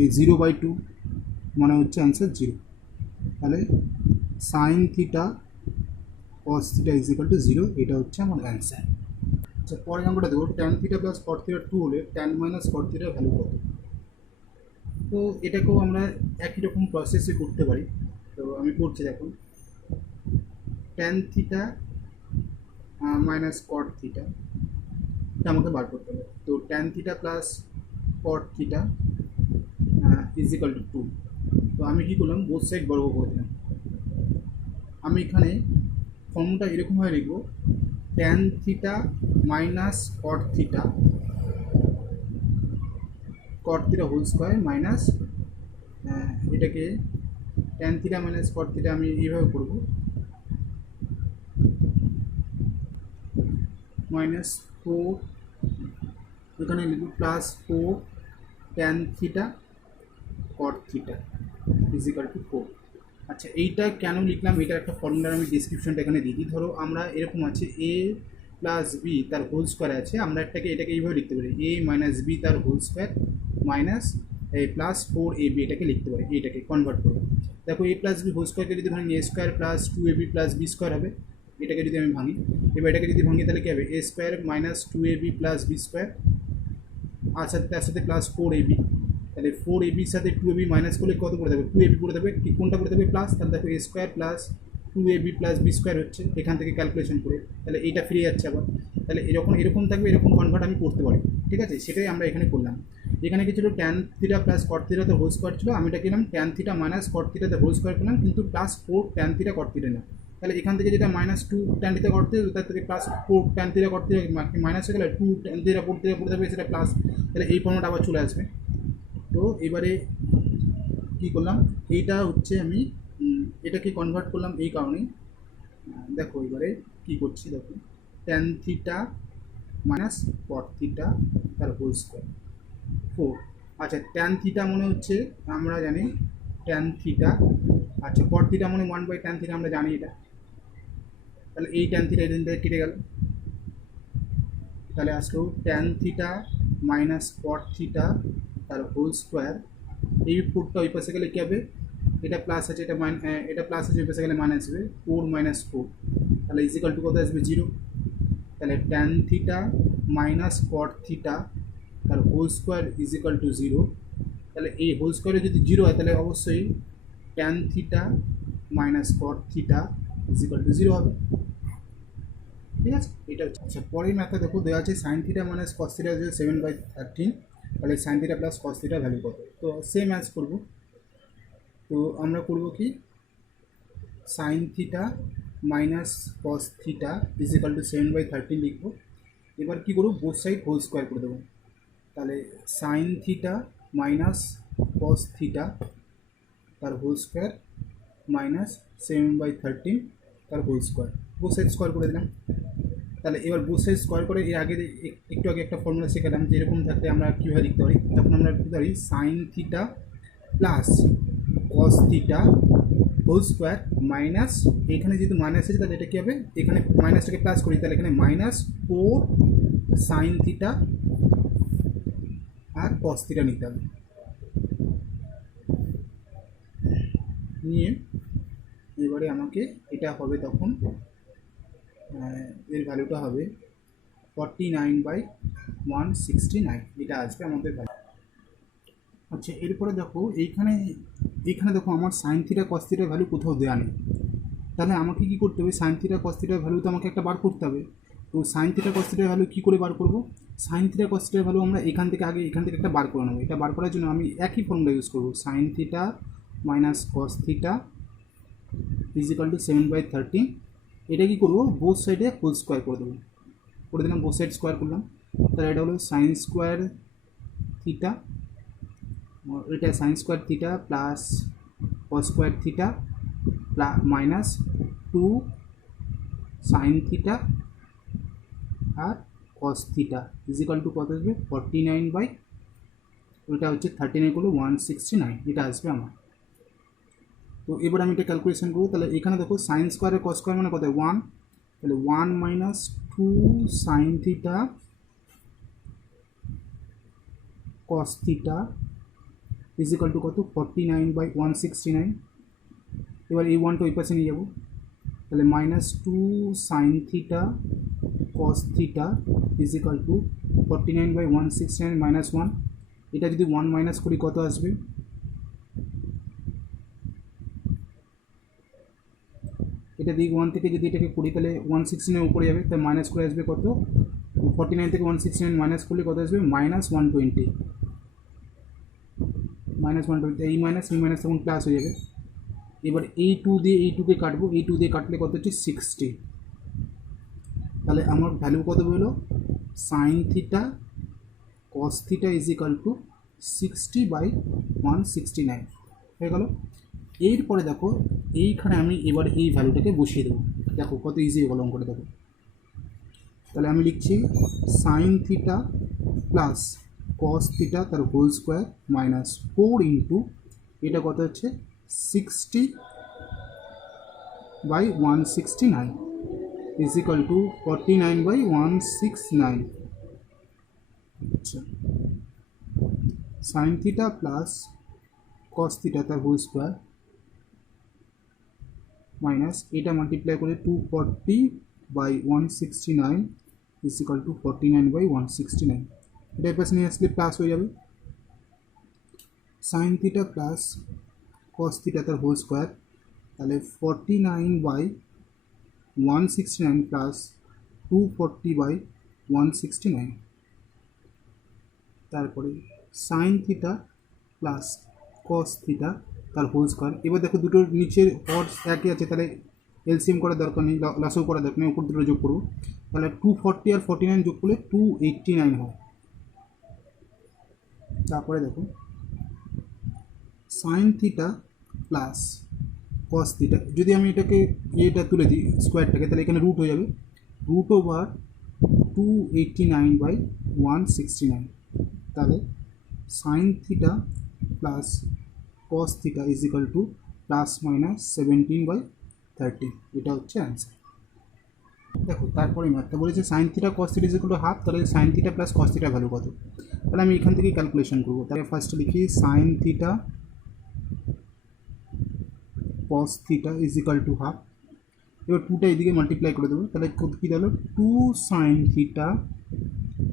এই 0/2 মানে হচ্ছে অ্যান্সার 0। তাহলে sine theta cos theta is equal to 0, এটা হচ্ছে আমার অ্যান্সার। আচ্ছা পরের অঙ্কটা দেখো, tan theta plus cot theta 2 হলে ট্যান মাইনাস কট থিটার ভ্যালু কত। তো এটাকেও আমরা একই রকম প্রসেসে করতে পারি। তো আমি করছি, দেখুন tan theta minus cot theta এটা আমাকে বার করতে হবে। তো tan theta plus cot theta is equal to 2। তো আমি কী করলাম, বোথ সাইড বর্গ করে দিলাম। আমি এখানে ফর্মুলাটা এরকমভাবে লিখবো, tan theta minus cot theta whole square minus এটাকে tan theta minus cot theta আমি এইভাবে করবো, মাইনাস 4 এখানে লিখব plus 4 tan theta cot theta is equal to 4। আচ্ছা, এইটা কেন লিখলাম, এটার একটা ফর্মুলার আমি ডিসক্রিপশনটা এখানে দিই। ধরো আমরা এরকম আছে এ প্লাস বি তার হোল স্কোয়ার আছে, আমরা এটাকে এইভাবে লিখতে পারি এ মাইনাস বি তার whole square minus plus 4ab, এটাকে লিখতে পারি, এইটাকে কনভার্ট করবো। দেখো এ প্লাস বি হোল স্কোয়ারকে যদি ভাঙি A square plus 2ab plus B square হবে, এটাকে যদি আমি ভাঙি, এবার এটাকে যদি ভাঙি তাহলে কী হবে, A square minus 2ab plus B square, আর সাথে তার সাথে প্লাস 4ab, তাহলে 4ab সাথে 2ab মাইনাস করলে কত করে দেবে, 2ab করে দেবে, কোনটা করে দেবে প্লাস, তাহলে দেখো A square plus 2ab plus B square হচ্ছে, এখান থেকে ক্যালকুলেশন করে তাহলে এইটা ফিরে যাচ্ছে আবার, তাহলে এরকম থাকবে, এরকম কনভার্ট আমি করতে পারি, ঠিক আছে, সেটাই আমরা এখানে করলাম। এখানে কি ছিল tan theta plus cot theta whole square ছিল, আমি এটা কিলাম tan theta minus cot theta whole square করলাম, কিন্তু plus 4 tan theta cot theta না, তাহলে এখান থেকে যেটা minus 2 tan theta cot theta, তার থেকে plus 4 tan theta cot theta minus হয়ে গেলে 2 ট্যান থিটা কট থিটা পড়ে যাবে, সেটা প্লাস, তাহলে এই ফর্মটা আবার চলে আসবে। তো এবারে কি করলাম, এইটা হচ্ছে আমি এটাকে কনভার্ট করলাম এই কারণেই, দেখো এবারে কি করছি, দেখো tan theta minus cot theta তার হোল স্কোয়ার 4। আচ্ছা, ট্যান থিটা মনে হচ্ছে আমরা জানি ট্যান থিটা, আচ্ছা কট থিটা মানে 1/tan থিটা আমরা জানি এটা, তাহলে এই ট্যান থিটা এখান থেকে কেটে গেল, তাহলে আসলো tan theta minus cot theta তার হোল স্কোয়ার, এই 4টা ওই পাশে গেলে কী হবে, এটা প্লাস আছে, এটা প্লাস আছে, ওই পাশে গেলে মাইনাস হবে, 4 মাইনাস 4, তাহলে ইজিক্যাল টু কত আসবে 0, তাহলে tan theta minus cot theta তার হোল স্কোয়ার ইজিক্যাল টু 0, তাহলে এই হোল স্কোয়ারে যদি 0 হয় তাহলে অবশ্যই tan theta minus cot theta is equal to 0 হবে, ঠিক আছে, এটা হচ্ছে। আচ্ছা, পরের ম্যাথে দেখো দেওয়া আছে sine theta minus cos theta হচ্ছে 7/13, তাহলে sine theta plus cos theta value কত, তো সেম ম্যাচ করবো। তো আমরা করব কি, sine theta minus cos theta is equal to 7/13 লিখবো, এবার কী করবো, বোথ সাইড হোল স্কোয়ার করে দেবো, তাহলে sine theta minus cos theta তার হোল স্কোয়ার মাইনাস 7/13 তার whole square, both side square করে দিলাম। তাহলে এবার বোথ সাইড স্কোয়ার করে এর আগে একটু আগে একটা ফর্মুলা শেখালাম যে এরকম থাকলে আমরা কীভাবে লিখতে পারি, তখন আমরা লিখতে পারি sine theta plus cos theta whole square minus, এখানে যেহেতু মাইনাস আছে তাহলে এটা কী হবে, এখানে মাইনাসটাকে প্লাস করি, তাহলে এখানে মাইনাস 4 সাইন থিটা আর কস থিটা নিতে হবে, নিয়ে এবারে আমাকে এটা হবে তখন এর ভ্যালুটা হবে 49/169, এটা আসবে আমাদের ভ্যালু। আচ্ছা, এরপরে দেখো এইখানে দেখো আমার সাইন থিটা কস থিটার ভ্যালু কোথাও দেওয়া নেই, তাহলে আমাকে কী করতে হবে, সাইন থিটা কস থিটার ভ্যালু তো আমাকে একটা বার করতে হবে। তো সাইন থিটা কস থিটার ভ্যালু কী করে বার করবো, সাইন থিটা কস থিটার ভ্যালু আমরা এখান থেকে একটা বার করে নেবো, এটা বার করার জন্য আমি একই ফর্মুলা ইউজ করবো, sine theta minus cos theta is equal to 7/13, এটা কী করবো, বোথ সাইডে হোল স্কোয়ার করে দেবো, করে দিলাম, বোথ সাইড স্কোয়ার করলাম, তাহলে এটা হলো সাইন স্কোয়ার থিটা, এটা sine square theta plus cos square theta minus 2 sine theta আর কস থিটা ইজিক্যাল টু কত আসবে, 49 ওইটা হচ্ছে 39 করলে 169, এটা আসবে আমার। তো এবার আমি এটা ক্যালকুলেশন করবো, তাহলে এখানে দেখো সাইন স্কোয়ার আর কস স্কোয়ার মানে কত 1, তাহলে 1 minus 2 sine theta cos theta is equal to কত 49/169, এবার এই 1টা ওই পাশে নিয়ে যাবো, তাহলে minus 2 sine theta cos theta is equal to 49/169 minus 1, এটা যদি 1 মাইনাস করি কত আসবে, এটা দিক 1 থেকে যদি এটাকে করি তাহলে 169 উপরে যাবে, তাই মাইনাস করে আসবে কত, 49 থেকে 169 মাইনাস করলে কত আসবে, -120, এই মাইনাস তখন প্লাস হয়ে যাবে, এবার এই টু দিয়ে এই টুকে কাটবো, এই টু দিয়ে কাটলে কত হচ্ছে 60। তাহলে আমার ভ্যালু কত বেরোলো, sign theta cos theta is equal two 60/169 হয়ে গেল। এরপরে দেখো এইখানে আমি এবার এই ভ্যালুটাকে বসিয়ে দেবো, দেখো কত ইজি হয়ে গেল অঙ্কটা দেখো। তাহলে আমি লিখছি sign theta plus cos theta তার হোল স্কোয়ার মাইনাস 4 ইন্টু এটা কত হচ্ছে 60/169 ইজ ইকাল টু 49/169। আচ্ছা, sign theta plus cos theta তার হোল স্কোয়ার মাইনাস এটা মাল্টিপ্লাই করে 240/169 ইজ ইকাল টু 49/169। এটা পাশে নিয়ে আসলে প্লাস হয়ে যাবে। Sign theta plus cos theta তার হোল স্কোয়ার, তাহলে 49/169 প্লাস 240/169। তারপরে sign theta plus cos theta তার হোল স্কোয়ার। এবার দেখো দুটোর নিচের হর একই আছে, তাহলে এলসিএম করার দরকার নেই, লসও করার দরকার নেই, উপর দুটো যোগ করবো। তাহলে 240 আর 49 যোগ করলে 289 হয়। তারপরে দেখো sign theta plus cos theta, যদি আমি এটাকে এটা তুলে দিই স্কোয়ারটাকে, তাহলে এখানে রুট হয়ে যাবে, √289/169। তাহলে sine theta plus cos theta is equal to plus minus 17/30। এটা হচ্ছে অ্যান্সার। দেখো তারপরে ম্যাথটা বলেছে sine theta cos theta is equal to half, তাহলে sine theta plus cos theta value কত। তাহলে আমি এখান থেকেই ক্যালকুলেশন করবো। তাহলে ফার্স্টে লিখি sign theta cos theta is equal to half, এবার টুটা এদিকে মাল্টিপ্লাই করে দেবো, তাহলে কী দাঁড়ালো 2 sine theta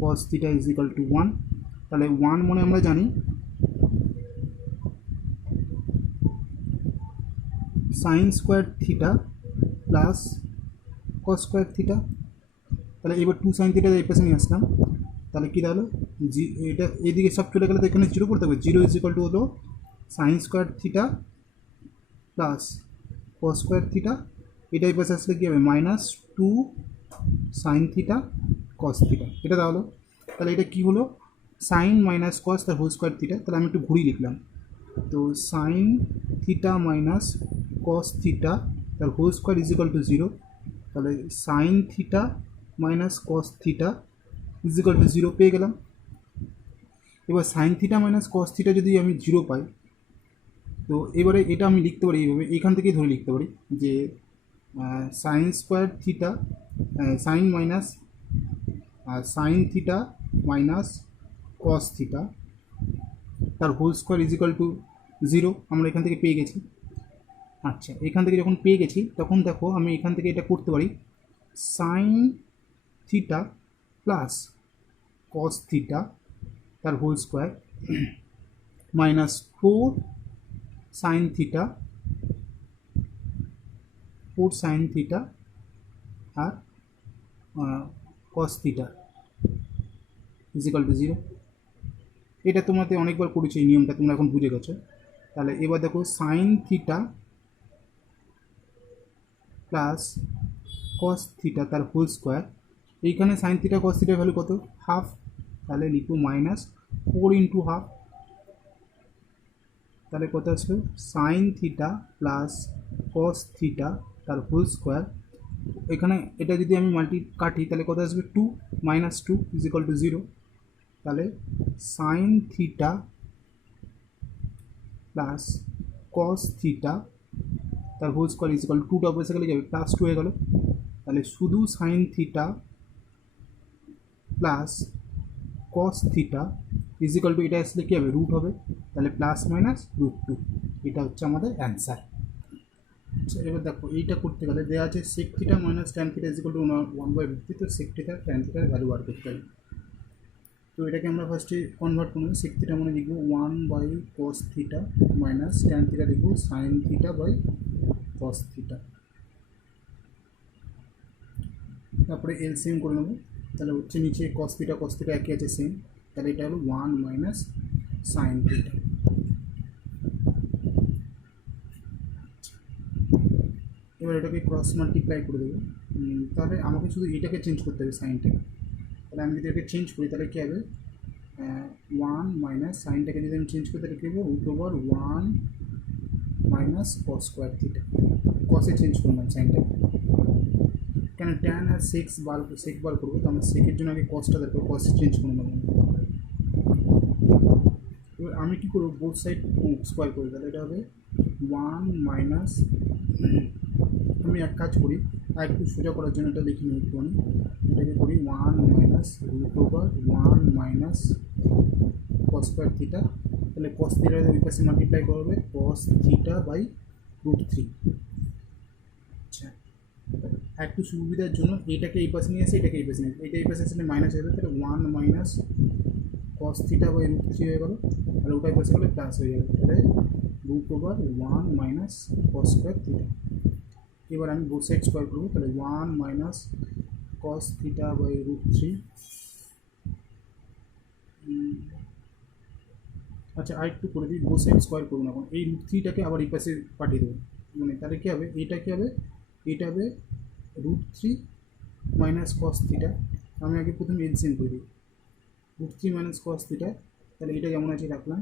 cos theta is equal to 1। তাহলে 1 মানে আমরা জানি sign square theta plus cos square theta. তাহলে এবার 2 সাইন থিটা এই পাশে নিয়ে আসলাম, তাহলে কী দাঁড়ালো এটা এদিকে সব চলে গেলে তো এখানে জিরো করতে হবে, 0 ইজ ইকাল টু হলো sine square theta plus cos square theta, এটা এই পাশে আসলে কী হবে -2 সাইন থিটা কস থিটা। এটা তাহলে তাহলে এটা কী হলো সাইন মাইনাস কস তার হোল স্কোয়ার থিটা। তাহলে আমি একটু ঘুরিয়ে লিখলাম, তো sine theta minus cos theta তার whole square is equal to 0। তাহলে sine theta minus cos theta is equal to 0 পেয়ে গেলাম। এবার sine theta minus cos theta যদি আমি 0 পাই, তো এবারে এটা আমি লিখতে পারি এইভাবে, এখান থেকেই ধরে লিখতে পারি যে sine square theta sine minus sine theta minus cos theta তার whole square is equal to 0 আমরা এখান থেকে পেয়ে গেছি। আচ্ছা, এখান থেকে যখন পেয়ে গেছি তখন দেখো আমি এখান থেকে এটা করতে পারি sine theta plus cos theta তার whole square -4 sine theta 4 sine theta আর cos theta is equal to 0। এটা তোমাদের অনেকবার করেছো, এই নিয়মটা তোমরা এখন বুঝে গেছো। তাহলে এবার দেখো sign theta plus cos theta তার হোল স্কোয়ার, এইখানে সাইন থিটা কস থিটার ভ্যালু কত হাফ, তাহলে লিখবো -4 ইন্টু হাফ। তাহলে কত আসবে sign theta plus cos theta তার হোল স্কোয়ার, এখানে এটা যদি আমি কাটি তাহলে কত আসবে 2 -2 ইজ ইকাল টু 0। তাহলে sine theta plus cos theta তার whole square is equal to, 2টা বসে গেলে যাবে +2 হয়ে গেল। তাহলে শুধু sine theta plus cos theta is equal to এটা আসলে কী হবে রুট হবে, তাহলে +-√2। এটা হচ্ছে আমাদের অ্যান্সার। আচ্ছা, এবার দেখো এইটা করতে গেলে দেওয়া আছে sec theta minus tan theta is equal to 1/50, তো সেক থিটা ট্যান থিটার ভ্যালু বার করতে হবে। তো এটাকে আমরা ফার্স্টে কনভার্ট করব, সেক থিটা মানে লিখবো 1/cos theta minus tan theta লিখবো sine theta by cos theta. তারপরে এলসিএম করে নেবো, তাহলে হচ্ছে নিচে কস থিটা একই আছে সেম, তাহলে এটা হলো 1 মাইনাস সাইন থিটা। এটাকে ক্রস মাল্টিপ্লাই করে দেবো। তাহলে আমাকে শুধু এটাকে চেঞ্জ করতে হবে, সাইনটাকে। তাহলে আমি যদি এটাকে চেঞ্জ করি তাহলে কী হবে, 1 মাইনাস সাইনটাকে যদি আমি চেঞ্জ করি তাহলে কী হবে, √1 মাইনাস কস স্কোয়ার থিটা। কসে চেঞ্জ করলাম সাইনটাকে, কেন ট্যান আর সেক বার করবো, তো আমার সেকের জন্য আগে কসটা দরকার, কসে চেঞ্জ করলাম। এবার আমি কী করবো, বোথ সাইড স্কোয়ার করে, তাহলে এটা হবে 1 মাইনাস, আমি এক কাজ করি আর একটু সোজা করার জন্য এটা লিখে নিই একটুখানি, এটাকে করি 1 minus √1 minus cos square theta. তাহলে কস থিটা ওই পাশে মাল্টিপ্লাই করবে কস থিটা বাই √3। আচ্ছা, একটু সুবিধার জন্য এটাকে এই পাশে নিয়ে আসে, এটাকে এই পাশে নিয়ে আসে, এটা এই পাশে আসলে মাইনাস হয়ে যাবে, তাহলে 1 মাইনাস কস থিটা বাই √3 হয়ে গেল, আর ওটাই পাশে গেলে প্লাস হয়ে যাবে, তাহলে √1 মাইনাস কস স্কোয়ার থিটা। এবার আমি বোথ সাইড স্কোয়ার করবো, তাহলে 1 মাইনাস কস থিটা বাই √3। আচ্ছা, আরেকটু করে দিই, বোথ সাইড স্কোয়ার করুন এখন, এই √3টাকে আবার এই পাশে পাঠিয়ে দেবো, মানে তাহলে কী হবে, এইটা কী হবে, এটা হবে √3 মাইনাস কস থিটা। আমি আগে প্রথমে এলসিএম করে দিই, √3 মাইনাস কস থিটা, তাহলে এটা যেমন আছে রাখলাম।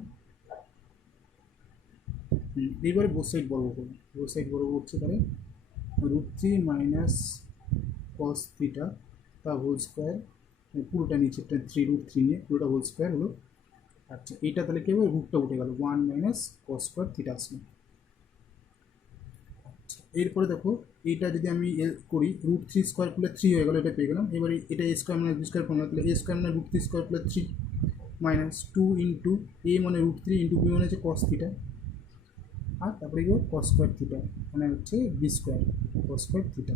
এইবারে বোথ সাইড বর্গ করুন, বোথ সাইড বর্গ করছে, তাহলে √3 মাইনাস কস থিটা তা হোল স্কোয়ার, পুরোটা নিচে 3√3 নিয়ে পুরোটা হোল স্কোয়ার হলো। আচ্ছা, এইটা তাহলে কী হবে, রুটটা উঠে গেল, 1 মাইনাস কস স্কোয়ার থিটা আসলো। আচ্ছা, এরপরে দেখো এইটা যদি আমি করি, √3 স্কোয়ার করলে 3 হয়ে গেলো, এটা পেয়ে গেলাম। এবারে এটা এ স্কোয়ার মানে বি স্কোয়ার করলাম, তাহলে এ স্কোয়ার মানে √3 স্কোয়ার করলে 3 মাইনাস 2 ইন্টু এ মানে √3 ইন্টু বি মানে হচ্ছে কস থিটা, আর তারপরে কি কস স্কোয়ার থিটা মানে হচ্ছে B square cos square theta.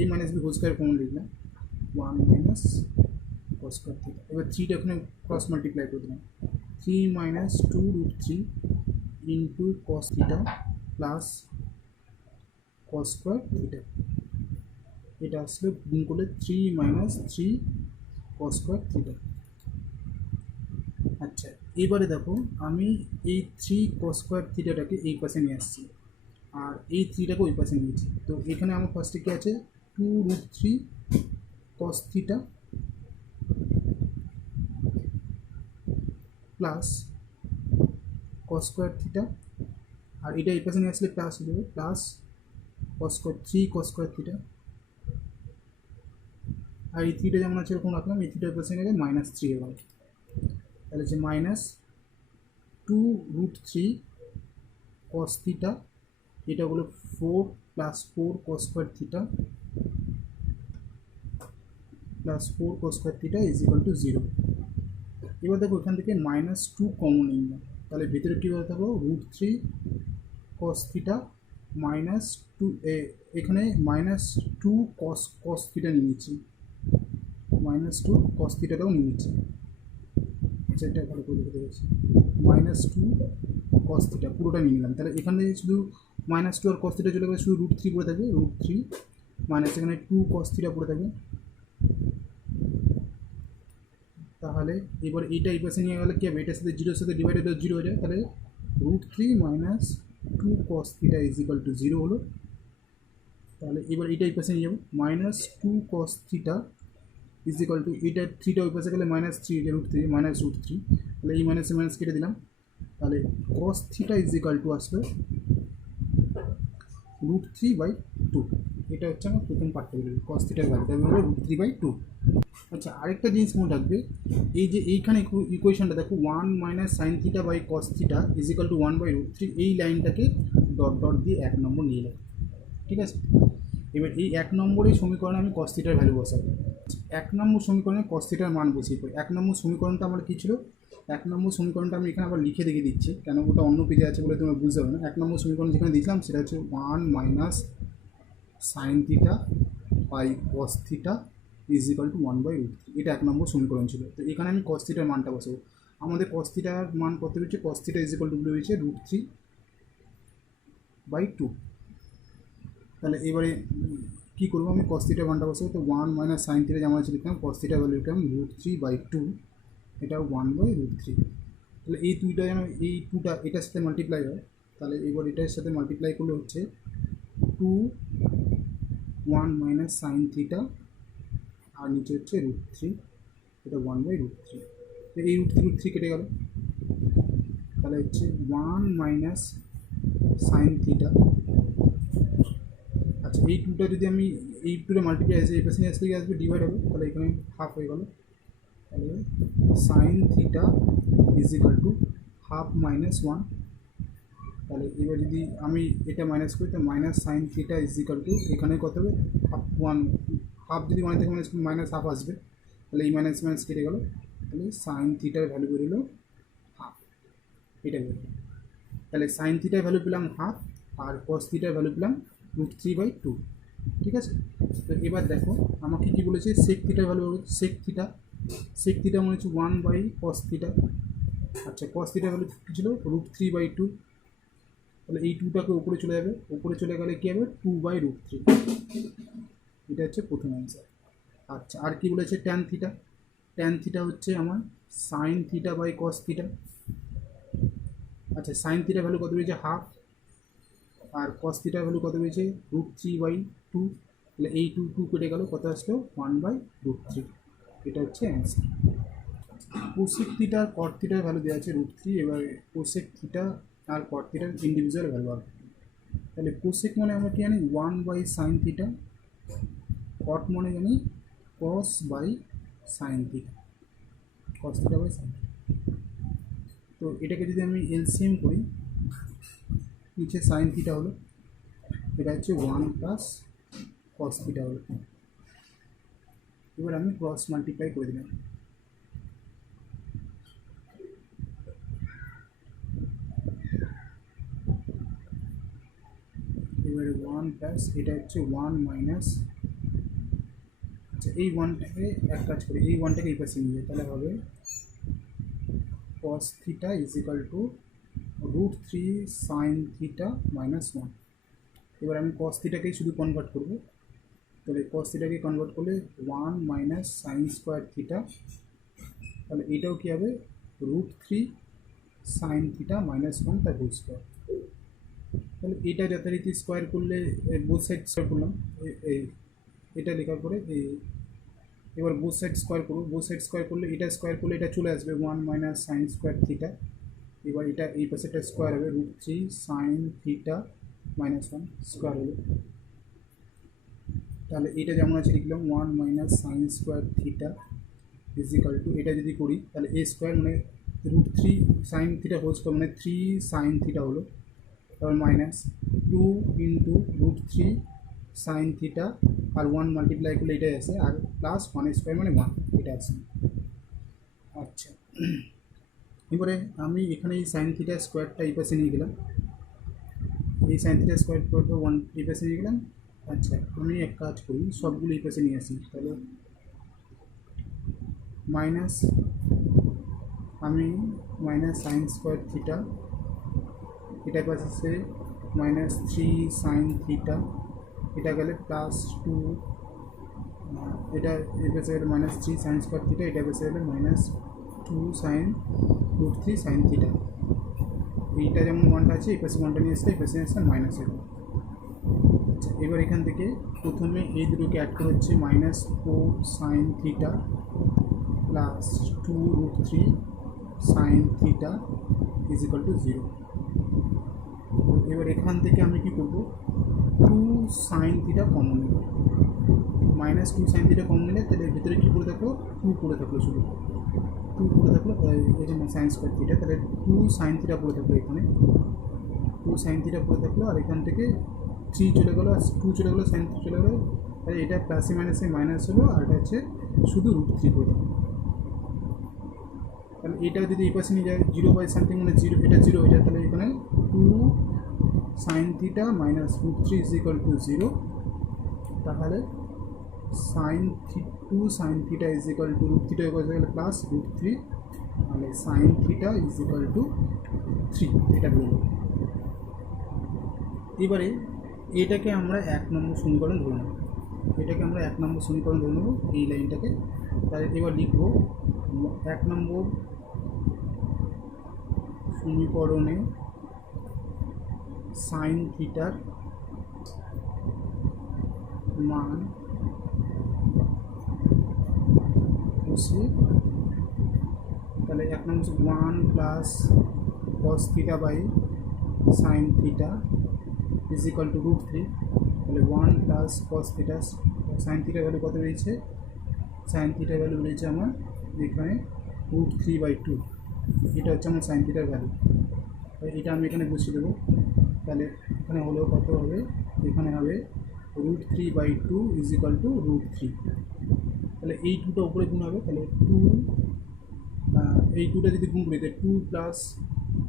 A minus B whole square common লিখলাম, 1 মাইনাস কস স্কোয়ার থিটা। এবার 3টা এখানে ক্রস মাল্টিপ্লাই করে দিলাম, 3 minus 2√3 into cos theta plus cos square theta. এটা আসলে গুণ করলে 3 মাইনাস 3 কস স্কোয়ার থিটা। আচ্ছা, এবারে দেখো আমি এই 3 কস স্কোয়ার থিটাটাকে এই পাশে নিয়ে আসছি, আর এই 3টাকে ওই পাশে নিয়েছি। তো এখানে আমার ফার্স্টে কী আছে, 2√3 cos theta plus cos square theta, আর এটা এই পাশে নিয়ে আসলে প্লাস হয়ে যাবে, plus cos square 3 cos square theta. আর এই 3টা যেমন আছে এরকম রাখলাম, এই 3টার পাশে নিয়ে -3 হয়ে গেল, তাহলে হচ্ছে মাইনাস 2√3 কস থিটা, এটা হলো 4 plus 4 cos square theta plus 4 cos square theta is equal two 0। এবার দেখো এখান থেকে -2 কমন নিলাম, তাহলে ভিতরে কী হয়ে থাকবো, √3 কস থিটা মাইনাস 2, এখানে -2 কস থিটা নিয়ে নিচ্ছি, -2 কস থিটাটাও নিয়ে নিচ্ছি। আচ্ছা, এটা ভালো করে লিখতে গেছি, -2 কস থিটা পুরোটা নিয়ে নিলাম, তাহলে এখানে শুধু -2 আর কস থিটা চলে গেলে শুধু √3 পড়ে থাকবে, √3 মাইনাস এখানে 2 কস থিটা পড়ে থাকবে। তাহলে এবার এইটা এই পাশে নিয়ে গেলে কী হবে, এটার সাথে 0-এর সাথে ডিভাইডেড 0 হয়ে যায়, তাহলে √3 minus 2 cos theta is equal two 0 হলো। তাহলে এবার এইটা এই পাশে নিয়ে যাবো, -2 কস থিটা ইজ ইকুয়াল টু, এটা 3টা ওই পাশে গেলে -3 √3 মাইনাস √3, তাহলে এই মাইনাসে মাইনাস কেটে দিলাম, তাহলে কস থিটা ইজ ইকুয়াল টু আসবে √3/2। এটা হচ্ছে আমার প্রথম পার্টিকুলার কস থিটার ভ্যালুটা হবে √3/2। আচ্ছা, আরেকটা জিনিস মনে রাখবে, এই যে এইখানে ইকুয়েশনটা দেখো 1 minus sine theta by cos theta is equal to 1/√3, এই লাইনটাকে ডট ডট দিয়ে 1 নম্বর নিয়ে নেব, ঠিক আছে। এবার এই 1 নম্বরের সমীকরণে আমি কস থিটার ভ্যালু বসাবো, 1 নম্বর সমীকরণে কস থিটার মান বসিয়ে পড়ি। 1 নম্বর সমীকরণটা আমার কী ছিল, 1 নম্বর সমীকরণটা আমি এখানে আবার লিখে দেখে দিচ্ছি, কেন ওটা অন্য পেজে আছে বলে তোমরা বুঝতে পারবে না। 1 নম্বর সমীকরণ যেখানে দিয়েছিলাম সেটা হচ্ছে 1 minus sine theta by cos theta is equal to 1/√3, এটা 1 নম্বর সমীকরণ ছিল। তো এখানে আমি কস থিটার মানটা বসাবো, আমাদের কস থিটার মান কত হচ্ছে, কস থিটা ইজ ইকুয়াল টু হয়েছে √3/2। তাহলে এবারে কী করবো, আমি কস থিটার মানটা বসাবো, তো 1 মাইনাস সাইন থিটা যেমন আছে লিখলাম, কস থিটার ভ্যালু লিখলাম √3/2, এটা 1/√3। তাহলে এই 2টা যেন এই 2টা এটার সাথে মাল্টিপ্লাই হয়, তাহলে এবার এটার সাথে মাল্টিপ্লাই করলে হচ্ছে 2 ওয়ান মাইনাস সাইন থিটা, আর নিচে হচ্ছে রুট থ্রি, এটা 1/√3। তো এই √3 কেটে গেল, তাহলে হচ্ছে 1 মাইনাস সাইন থিটা। আচ্ছা, এই টুটা যদি আমি এই টুটা মাল্টিপ্লাই আসে এই পাশে আসলে কি আসবে, ডিভাইড হবে, তাহলে এখানে হাফ হয়ে গেল। তাহলে sine theta is equal to half minus 1। তাহলে এবার যদি আমি এটা মাইনাস করি, তো minus sine theta is equal two এখানে কত হবে, হাফ 1, হাফ যদি ওয়ান থেকে মাইনাস মাইনাস হাফ আসবে, তাহলে এই মাইনাস মাইনাস কেটে গেল, তাহলে সাইন থিটার ভ্যালু বেরোলো হাফ, এটা বেরোলো। তাহলে সাইন থিটার ভ্যালু পেলাম হাফ, আর কস থিটার ভ্যালু পেলাম √3/2। ঠিক আছে, তো এবার দেখো আমাকে কী বলেছে, সেক থিটার ভ্যালু, সেক থিটা মনে হচ্ছে 1/cos থিটা। আচ্ছা, কস থিটার ভ্যালু কী ছিল, √3/2। তাহলে এই টুটাকে উপরে চলে যাবে, উপরে চলে গেলে কী হবে, 2/√3। এটা হচ্ছে প্রথম অ্যান্সার। আচ্ছা, আর কি বলেছে, ট্যান থিটা। ট্যান থিটা হচ্ছে আমার sine theta by cos theta. আচ্ছা, সাইন থিটার ভ্যালু কত বেরিয়েছে, হাফ, আর কস থিটার ভ্যালু কত বেরিয়েছে, √3/2। তাহলে এই টু কেটে গেল, কত আসলো, 1/√3। এটা হচ্ছে অ্যান্সার। কোসেক থিটা আর কট থিটার ভ্যালু দেওয়া আছে √3। এবার কোসেক থিটা আর কট থিটার ইন্ডিভিজুয়াল ভ্যালু হবে। তাহলে কোসেক মানে আমরা কি জানি, 1/sin থিটা, কট মানে জানি cos/sin theta, cos theta by sine. তো এটাকে যদি আমি এলসিএম করি, নিচে সাইন থিটা হলো, এটা হচ্ছে 1 প্লাস cos থিটা হলো। এবার আমি ক্রস মাল্টিপ্লাই করে দিলাম, এবারে 1 প্লাস, এটা হচ্ছে 1 মাইনাস, আচ্ছা এই ওয়ানটাকে এক কাজ করি, এই ওয়ানটাকে এই পাশে নিয়ে যাই, তাহলে হবে cos theta is equal to √3 sign theta minus 1। এবার আমি cos থিটাকেই শুধু কনভার্ট করবো, তাহলে cos থিটাকে কনভার্ট করলে 1 মাইনাস সাইন স্কোয়ার থিটা, তাহলে এটাও কী হবে, √3 সাইন থিটা মাইনাস 1 তার হোল স্কোয়ার। তাহলে এটা যথারীতি স্কোয়ার করলে বোথ সাইড স্কোয়ার করলাম, এটা লেখার পরে এবার বোথ সাইড স্কোয়ার করবো, বোথ সাইড স্কোয়ার করলে এটা স্কোয়ার করলে এটা চলে আসবে 1 মাইনাস সাইন স্কোয়ার থিটা। এবার এটা এই পাশেটা স্কোয়ার হবে, √3 সাইন থিটা মাইনাস 1 স্কোয়ার হলো। তাহলে এটা যেমন আছে লিখলাম 1 minus sine square theta is equal to, এটা যদি করি তাহলে এ স্কোয়ার মানে √3 সাইন থিটা হোল স্কোয়ার মানে 3 সাইন থিটা হলো, তারপর মাইনাস 2 ইন্টু √3 সাইন থিটা, আর 1 মাল্টিপ্লাই করলে এটাই আসে, আর প্লাস 1 স্কোয়ার মানে 1, এটা আছে। আচ্ছা, এবারে আমি এখানে এই সাইন থিটা স্কোয়ারটা এই পাশে নিয়ে গেলাম, এই সাইন থিটা স্কোয়ার করবো 1 এই পাশে নিয়ে গেলাম। আচ্ছা, আমি এক কাজ করি, সবগুলো এই পাশে নিয়ে আসি, তাহলে মাইনাস, আমি মাইনাস সাইন স্কোয়ার থিটা, এটা পাশে মাইনাস 3 সাইন থিটা, এটা গেলে প্লাস 2, এটা এই পাশে গেলে মাইনাস 3 সাইন স্কোয়ার থিটা, এটা পাশে গেলে মাইনাস 2 সাইন √3 সাইন থিটা। এইটা যেমন 1টা আছে, এই পাশে 1টা নিয়ে আসলে এই পাশে আসলে মাইনাস হবে। আচ্ছা, এবার এখান থেকে প্রথমে এই দুটোকে অ্যাড করে হচ্ছে minus 4 sine theta plus 2√3 sign theta is equal to 0। এবার এখান থেকে আমি কি করব, 2 সাইন থিটা কমন নেব, মাইনাস 2 সাইন থিটা কমন নিলে তাহলে ভিতরে কী পড়ে থাকলো, 2 পড়ে থাকলো, শুধু 2 পড়ে থাকলো, এই যে সাইন স্কোয়ার থিটা, তাহলে 2 সাইন থিটা পড়ে থাকলো, এখানে 2 সাইন থিটা পড়ে থাকলো, আর এখান থেকে 3 চলে গেলো, আর 2 চলে গেলো, সাইন চলে গেলো, তাহলে এটা প্লাসে মাইনাসে মাইনাস হলো, আর এটা হচ্ছে শুধু √3 পড়ে থাকলো। তাহলে এটা যদি এই পাশে নিয়ে যায় 0/সামথিং মানে 0, এটা 0 হয়ে যায়, তাহলে এখানে 2 sine theta minus √3 is equal to 0। তাহলে two sine theta is equal to √থিটা হয়ে গেলে প্লাস √3, তাহলে sine theta is equal to 3, এটা বলবো। এবারে এটাকে আমরা 1 নম্বর সমীকরণ ধরে নেব, এটাকে আমরা 1 নম্বর সমীকরণ ধরে নেব, এই লাইনটাকে। তাহলে এবার লিখব 1 নম্বর সমীকরণে সাইন থিটার মান বসিয়ে তাহলে এক নম্বর হচ্ছে 1 plus cos theta by sine theta is equal to √3। তাহলে 1 প্লাস কস থিটা, সাইন থিটার ভ্যালু কত বেরিয়েছে? সাইন থিটার ভ্যালু বেরিয়েছে আমার এখানে √3/2। এটা হচ্ছে আমার সাইন থিটার ভ্যালু। এটা আমি এখানে বসিয়ে দেবো। তাহলে এখানে হলেও কত হবে? এখানে হবে √3/2 ইজ ইকুয়াল টু √3। তাহলে এই 2টা উপরে গুণ হবে, তাহলে 2 এই 2টা যদি গুণ করি তাহলে 2 প্লাস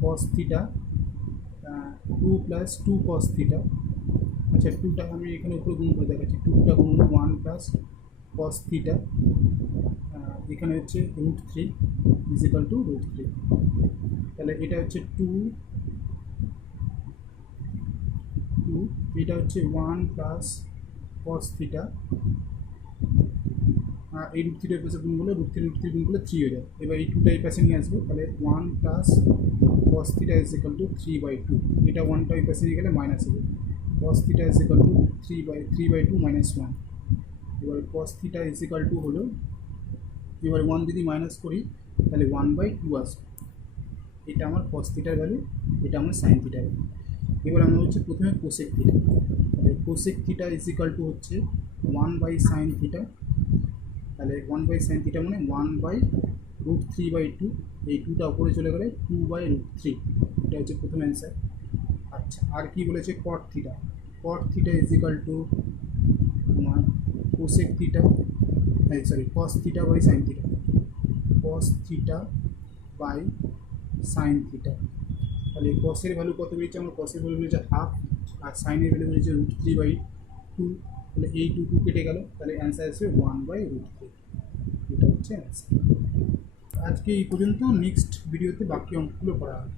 কস থিটা 2 প্লাস 2 কস থিটা। আচ্ছা 2টা আমি এখানে উপরে গুণ করে দেখাচ্ছি। 2টা গুণ 1 প্লাস কস থিটা, এখানে হচ্ছে √3 ইজ ইকুয়াল টু √3। তাহলে এটা হচ্ছে 2, এটা হচ্ছে 1 প্লাস কস থিটা, এই √3 এর পাশে গুণ করলে √3 গুণ করলে 3 হয়ে যায়। এবার এই 2টা এই পাশে নিয়ে আসবো, তাহলে 1 plus cos theta is equal two 3/2। এটা 1টা এই পাশে নিয়ে গেলে মাইনাস হবে। Cos theta is equal two 3/2 minus 1। এবার কস থিটা ইজ ইকুয়াল টু হলো, এবার 1 যদি মাইনাস করি তাহলে 1/2 আসবে। এটা আমার কস থিটার ভ্যালু, এটা আমার সাইন থিটার ভ্যালু। এবার আমরা হচ্ছে প্রথমে কোসেক থিটা। তাহলে cosec theta is equal two হচ্ছে 1/sin থিটা। তাহলে 1/sin থিটা মানে 1/√3/2। এই 2টা উপরে চলে গেলে 2/√3। এটা হচ্ছে প্রথম অ্যান্সার। আচ্ছা, আর কি বলেছে? Cot theta. Cot theta is equal to তোমার cosec theta, sorry cos theta by sine theta. Cos theta by sine theta. তাহলে কসের ভ্যালু কত বেরিয়েছে? আমার কসের ভ্যালু বেরিয়েছে 1/2, আর সাইনের ভ্যালু বেরিয়েছে √3/2। তাহলে এই 2 কেটে গেল, তাহলে অ্যান্সার আসবে 1/√3। এটা হচ্ছে অ্যান্সার। আজকে এই পর্যন্ত, নেক্সট ভিডিওতে বাকি অঙ্কগুলো করা হবে।